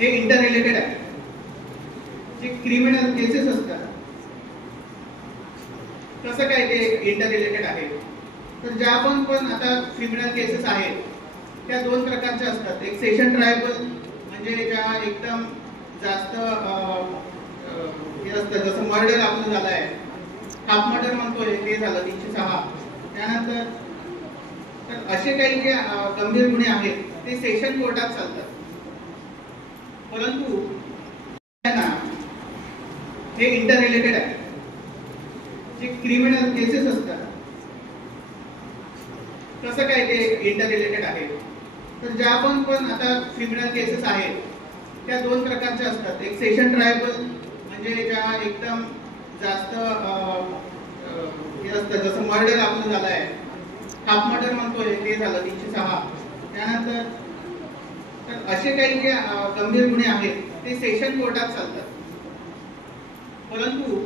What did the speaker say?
हे inter related आहे. जे क्रिमिनल केसेस असतात कसं काय ते इंटर रिलेटेड आहे. तर ज्या पण आता क्रिमिनल केसेस आहेत त्या दोन प्रकारच्या असतात. एक सेशन ट्रायबल म्हणजे ज्या एकदम जास्त हे असतं, जसं मर्डर आपलं झालं आहे, हाफ मर्डर म्हणतोय ते झालं 306. त्यानंतर तर असे काही जे गंभीर गुन्हे आहेत ते सेशन कोर्टात चालतात. परंतु हे इंटर रिलेटेड आहे. जे क्रिमिनल केसेस असतात कसं काय ते इंटर रिलेटेड आहे. तर ज्या पण आता क्रिमिनल केसेस आहेत त्या दोन प्रकारच्या असतात. एक सेशन ट्रायबल म्हणजे ज्या एकदम जास्त हे असतं, जसं मर्डर आपलं झालं आहे, हाफ मर्डर म्हणतोय ते झालं 306. त्यानंतर तर असे काही जे गंभीर गुन्हे आहेत ते सेशन कोर्टात चालतात. परंतु